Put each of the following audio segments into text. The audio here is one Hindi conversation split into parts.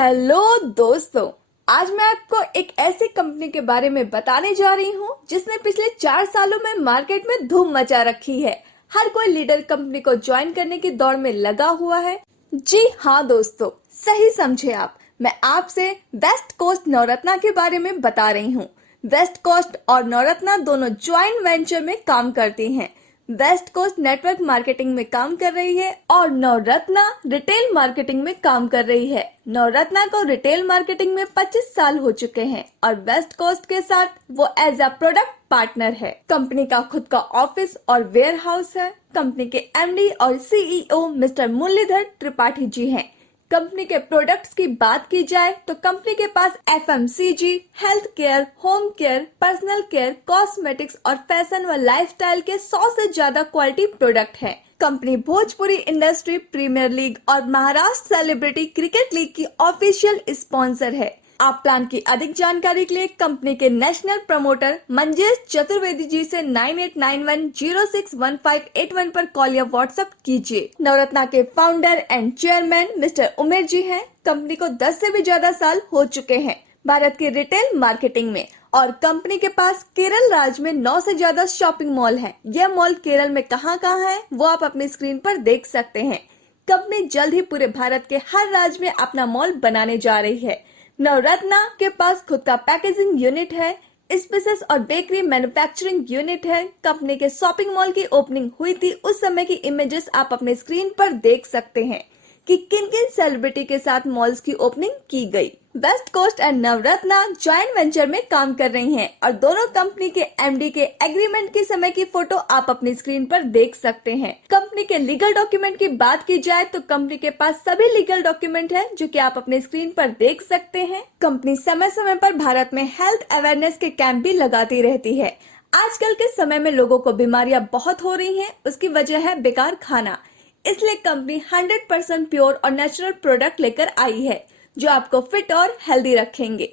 हेलो दोस्तों, आज मैं आपको एक ऐसी कंपनी के बारे में बताने जा रही हूँ जिसने पिछले 4 सालों में मार्केट में धूम मचा रखी है। हर कोई लीडर कंपनी को ज्वाइन करने की दौड़ में लगा हुआ है। जी हाँ दोस्तों, सही समझे आप। मैं आपसे वेस्ट कोस्ट नवरत्ना के बारे में बता रही हूँ। वेस्ट कोस्ट और नवरत्ना दोनों ज्वाइंट वेंचर में काम करती हैं। वेस्ट कोस्ट नेटवर्क मार्केटिंग में काम कर रही है और नवरत्ना रिटेल मार्केटिंग में काम कर रही है। नवरत्ना को रिटेल मार्केटिंग में 25 साल हो चुके हैं और वेस्ट कोस्ट के साथ वो एज अ प्रोडक्ट पार्टनर है। कंपनी का खुद का ऑफिस और वेयर हाउस है। कंपनी के एमडी और सीईओ मिस्टर मुरलीधर त्रिपाठी जी हैं। कंपनी के प्रोडक्ट्स की बात की जाए तो कंपनी के पास FMCG, health care, home care, personal care, cosmetics और फैशन व लाइफस्टाइल के 100 से ज्यादा क्वालिटी प्रोडक्ट है। Company Bhojpuri industry premier league और महाराष्ट्र सेलिब्रिटी क्रिकेट लीग की ऑफिशियल स्पॉन्सर है। आप प्लान की अधिक जानकारी के लिए कंपनी के नेशनल प्रमोटर मंजेश चतुर्वेदी जी से 9891061581 पर कॉल या व्हाट्सएप कीजिए। नवरत्ना के फाउंडर एंड चेयरमैन मिस्टर उमेर जी हैं। कंपनी को 10 से भी ज्यादा साल हो चुके हैं भारत के रिटेल मार्केटिंग में और कंपनी के पास केरल राज्य में 9 से ज्यादा शॉपिंग मॉल हैं। यह मॉल केरल में कहाँ है वो आप अपनी स्क्रीन पर देख सकते हैं। कंपनी जल्द ही पूरे भारत के हर राज्य में अपना मॉल बनाने जा रही है। नवरत्ना के पास खुद का पैकेजिंग यूनिट है, स्पाइसेस और बेकरी मैन्युफैक्चरिंग यूनिट है। कंपनी के शॉपिंग मॉल की ओपनिंग हुई थी, उस समय की इमेजेस आप अपने स्क्रीन पर देख सकते हैं कि किन किन सेलिब्रिटी के साथ मॉल्स की ओपनिंग की गई। West Coast and Navratna joint venture में काम कर रही हैं और दोनों कंपनी के एमडी के एग्रीमेंट के समय की फोटो आप अपनी स्क्रीन पर देख सकते हैं। कंपनी के लीगल डॉक्यूमेंट की बात की जाए तो कंपनी के पास सभी लीगल डॉक्यूमेंट हैं जो कि आप अपने स्क्रीन पर देख सकते हैं। कंपनी समय समय पर भारत में हेल्थ अवेयरनेस के कैंप भी लगाती रहती है। आजकल के समय में लोगों को बीमारियां बहुत हो रही हैं, उसकी वजह है बेकार खाना। इसलिए कंपनी 100% प्योर और नेचुरल प्रोडक्ट लेकर आई है जो आपको फिट और हेल्दी रखेंगे।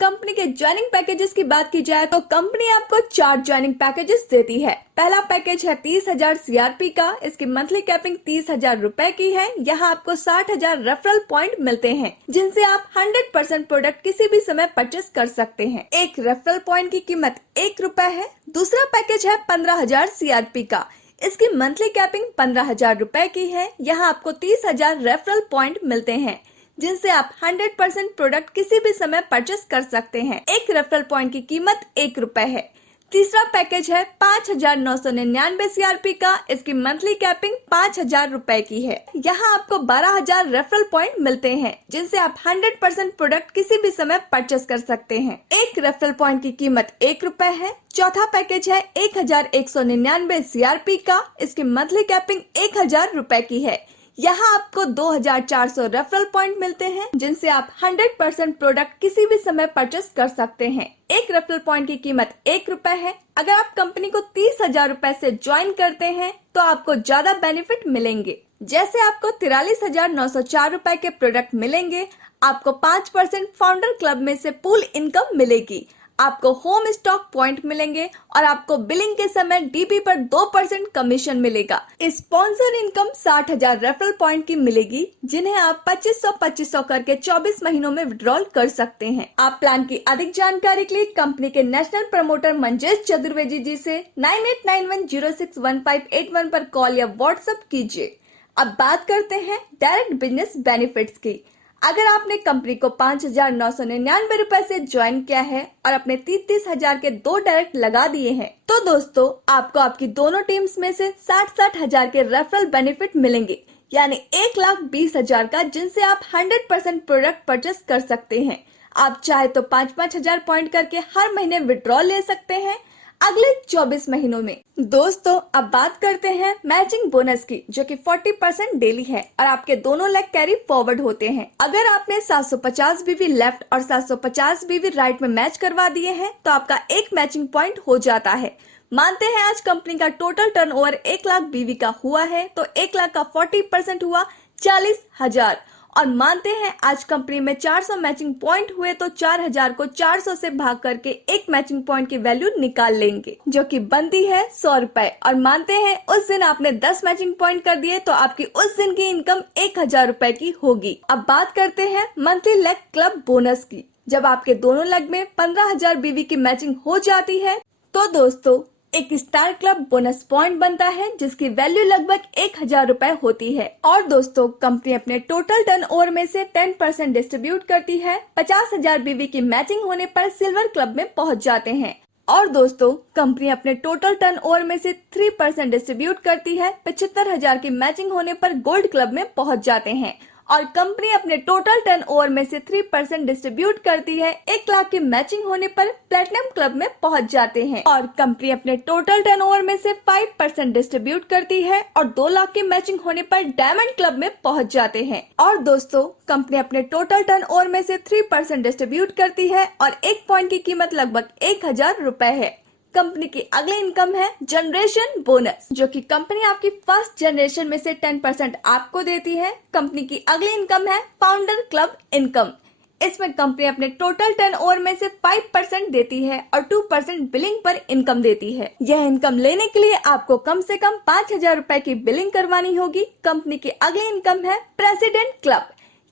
कंपनी के ज्वाइनिंग पैकेजेस की बात की जाए तो कंपनी आपको 4 ज्वाइनिंग पैकेजेस देती है। पहला पैकेज है 30,000 सीआरपी का। इसकी मंथली कैपिंग 30,000 रुपए की है। यहाँ आपको 60,000 रेफरल पॉइंट मिलते हैं जिनसे आप 100% प्रोडक्ट किसी भी समय परचेस कर सकते हैं। एक रेफरल पॉइंट की कीमत 1 रुपए है। दूसरा पैकेज है 15,000 सीआरपी का। इसकी मंथली कैपिंग 15,000 रुपए की है। यहाँ आपको 30,000 रेफरल पॉइंट मिलते हैं जिनसे आप 100% प्रोडक्ट किसी भी समय परचेस कर सकते हैं। एक रेफरल पॉइंट की कीमत 1 रुपए है। तीसरा पैकेज है 5,999 सीआरपी का। इसकी मंथली कैपिंग 5,000 रुपए की है। यहाँ आपको 12,000 रेफरल पॉइंट मिलते हैं जिनसे आप 100% प्रोडक्ट किसी भी समय परचेस कर सकते हैं। एक रेफरल पॉइंट की कीमत 1 रुपए है। चौथा पैकेज है 1,199 सीआरपी का। इसकी मंथली कैपिंग 1,000 रुपए की है। यहाँ आपको 2,400 रेफरल पॉइंट मिलते हैं जिनसे आप 100% प्रोडक्ट किसी भी समय परचेस कर सकते हैं। एक रेफरल पॉइंट की कीमत 1 रुपए है। अगर आप कंपनी को 30,000 रुपए से ज्वाइन करते हैं तो आपको ज्यादा बेनिफिट मिलेंगे। जैसे आपको 43,904 रुपए के प्रोडक्ट मिलेंगे, आपको 5% फाउंडर क्लब में से पूल इनकम मिलेगी, आपको होम स्टॉक पॉइंट मिलेंगे और आपको बिलिंग के समय डीपी पर 2% कमीशन मिलेगा। स्पॉन्सर इनकम 60,000 रेफरल पॉइंट की मिलेगी जिन्हें आप 2500 करके 24 महीनों में विड्रॉल कर सकते हैं। आप प्लान की अधिक जानकारी के लिए कंपनी के नेशनल प्रमोटर मंजेश चतुर्वेदी जी से 9891061581 पर कॉल या व्हाट्सएप कीजिए। अब बात करते हैं डायरेक्ट बिजनेस बेनिफिट्स की। अगर आपने कंपनी को 5,999 रुपए से ज्वाइन किया है और अपने 30,000 के 2 डायरेक्ट लगा दिए हैं तो दोस्तों आपको आपकी दोनों टीम्स में से 60,000 के रेफरल बेनिफिट मिलेंगे, यानी 1,20,000 का, जिनसे आप 100% प्रोडक्ट परचेस कर सकते हैं। आप चाहे तो 5-5 हजार पॉइंट करके हर महीने विड्रॉल ले सकते हैं अगले 24 महीनों में। दोस्तों अब बात करते हैं मैचिंग बोनस की, जो कि 40% डेली है और आपके दोनों लेग कैरी फॉरवर्ड होते हैं। अगर आपने 750 बीवी लेफ्ट और 750 बीवी राइट में मैच करवा दिए हैं तो आपका एक मैचिंग पॉइंट हो जाता है। मानते हैं आज कंपनी का टोटल टर्नओवर 1 लाख बीवी का हुआ है तो 1 लाख का 40% हुआ 40,000 और मानते हैं आज कंपनी में 400 मैचिंग पॉइंट हुए तो 4000 को 400 से भाग करके एक मैचिंग पॉइंट की वैल्यू निकाल लेंगे जो कि बनती है 100 रुपए। और मानते हैं उस दिन आपने 10 मैचिंग पॉइंट कर दिए तो आपकी उस दिन की इनकम 1000 रुपए की होगी। अब बात करते हैं मंथली लेग क्लब बोनस की। जब आपके दोनों लेग में 15,000 बीवी की मैचिंग हो जाती है तो दोस्तों एक स्टार क्लब बोनस पॉइंट बनता है जिसकी वैल्यू लगभग 1000 रुपए होती है। और दोस्तों कंपनी अपने टोटल टर्नओवर में से 10% डिस्ट्रीब्यूट करती है। 50,000 बीवी की मैचिंग होने पर सिल्वर क्लब में पहुंच जाते हैं। और दोस्तों कंपनी अपने टोटल टर्नओवर में से 3% डिस्ट्रीब्यूट करती है। 75,000 की मैचिंग होने पर गोल्ड क्लब में पहुंच जाते हैं। और कंपनी अपने टोटल टर्नओवर में से 3% डिस्ट्रीब्यूट करती है। 1 लाख की मैचिंग होने पर प्लेटिनम क्लब में पहुंच जाते हैं। और कंपनी अपने टोटल टर्नओवर में से 5% डिस्ट्रीब्यूट करती है और 2 लाख की मैचिंग होने पर डायमंड क्लब में पहुंच जाते हैं। और दोस्तों कंपनी अपने टोटल टर्नओवर में से 3% डिस्ट्रीब्यूट करती है और 1 पॉइंट की कीमत लगभग 1000 रुपए है। कंपनी की अगली इनकम है जनरेशन बोनस, जो कि कंपनी आपकी फर्स्ट जनरेशन में से 10% आपको देती है। कंपनी की अगली इनकम है फाउंडर क्लब इनकम। इसमें कंपनी अपने टोटल टर्नओवर में से 5% देती है और 2% बिलिंग पर इनकम देती है। यह इनकम लेने के लिए आपको कम से कम 5000 रुपए की बिलिंग करवानी होगी। कंपनी की अगली इनकम है प्रेसिडेंट क्लब।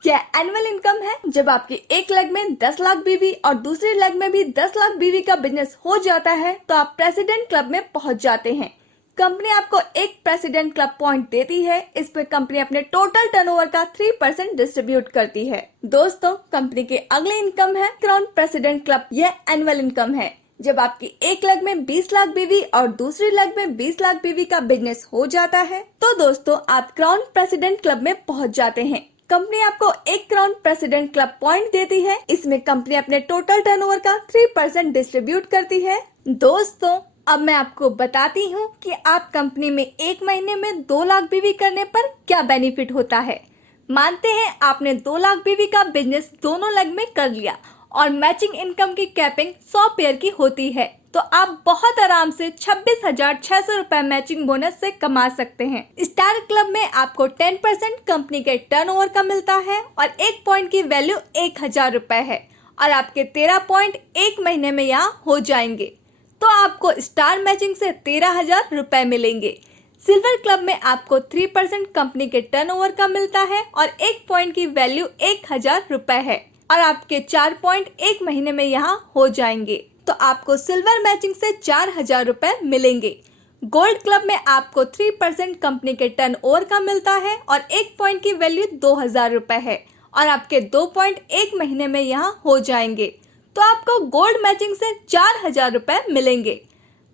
यह एनुअल इनकम है। जब आपकी एक लेग में 10 लाख बीवी और दूसरे लेग में भी 10 लाख बीवी का बिजनेस हो जाता है तो आप प्रेसिडेंट क्लब में पहुंच जाते हैं। कंपनी आपको एक प्रेसिडेंट क्लब पॉइंट देती है। इस पे कंपनी अपने टोटल टर्नओवर का 3% डिस्ट्रीब्यूट करती है। दोस्तों कंपनी की अगली इनकम है क्राउन प्रेसिडेंट क्लब। यह एनुअल इनकम है। जब आपकी एक लेग में 20 लाख बीवी और दूसरी लेग में 20 लाख बीवी का बिजनेस हो जाता है तो दोस्तों आप क्राउन प्रेसिडेंट क्लब में पहुंच जाते हैं। कंपनी आपको एक क्राउन प्रेसिडेंट क्लब पॉइंट देती है। इसमें कंपनी अपने टोटल टर्नओवर का 3% डिस्ट्रीब्यूट करती है। दोस्तों अब मैं आपको बताती हूँ कि आप कंपनी में एक महीने में 2 लाख बीवी करने पर क्या बेनिफिट होता है। मानते हैं आपने 2 लाख बीवी का बिजनेस दोनों लेग में कर लिया और मैचिंग इनकम की कैपिंग 100 पेयर की होती है तो आप बहुत आराम से 26,600 रुपए मैचिंग बोनस से कमा सकते हैं। स्टार क्लब में आपको 10% कंपनी के टर्नओवर का मिलता है और 1 पॉइंट की वैल्यू 1000 रुपए है और आपके 13 पॉइंट एक महीने में यहाँ हो जाएंगे तो आपको स्टार मैचिंग से 13,000 रुपए मिलेंगे। सिल्वर क्लब में आपको 3% कंपनी के टर्नओवर का मिलता है और 1 पॉइंट की वैल्यू 1000 रुपए है और आपके 4 पॉइंट एक महीने में यहाँ हो जाएंगे तो आपको सिल्वर मैचिंग से 4000 रुपए मिलेंगे। गोल्ड क्लब में आपको 3% कंपनी के टर्नओवर का मिलता है और 1 पॉइंट की वैल्यू 2000 रुपए है और आपके 2 पॉइंट एक महीने में यहाँ हो जाएंगे तो आपको गोल्ड मैचिंग से 4000 रुपए मिलेंगे।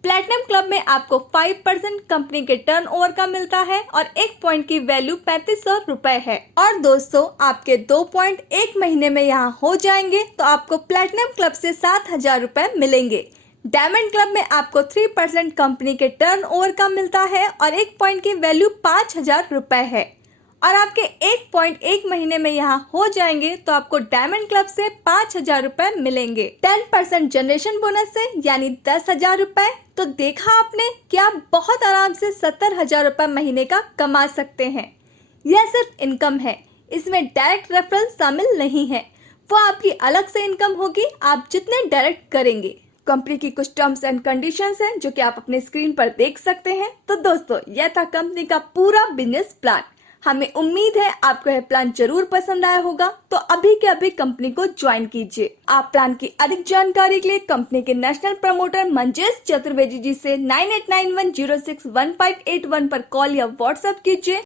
प्लेटिनम क्लब में आपको 5% कंपनी के टर्नओवर का मिलता है और 1 पॉइंट की वैल्यू 3500 रुपए है और दोस्तों आपके 2 पॉइंट एक महीने में यहाँ हो जाएंगे तो आपको प्लेटिनम क्लब से 7000 रुपए मिलेंगे। डायमंड क्लब में आपको 3% कंपनी के टर्नओवर का मिलता है और 1 पॉइंट की वैल्यू 5000 रुपए है और आपके 1 पॉइंट एक महीने में यहाँ हो जाएंगे तो आपको डायमंड क्लब से 5000 रुपए मिलेंगे। 10% जनरेशन बोनस से यानी 10,000 रुपए। तो देखा आपने कि आप बहुत आराम से 70,000 रुपए महीने का कमा सकते हैं। यह सिर्फ इनकम है, इसमें डायरेक्ट रेफरल शामिल नहीं है। वो आपकी अलग से इनकम होगी आप जितने डायरेक्ट करेंगे। कंपनी की कुछ टर्म्स एंड कंडीशंस हैं जो कि आप अपने स्क्रीन पर देख सकते हैं। तो दोस्तों यह था कंपनी का पूरा बिजनेस प्लान। हमें उम्मीद है आपको यह प्लान जरूर पसंद आया होगा तो अभी के अभी कंपनी को ज्वाइन कीजिए। आप प्लान की अधिक जानकारी के लिए कंपनी के नेशनल प्रमोटर मंजेश चतुर्वेदी जी से 9891061581 पर कॉल या व्हाट्सएप कीजिए।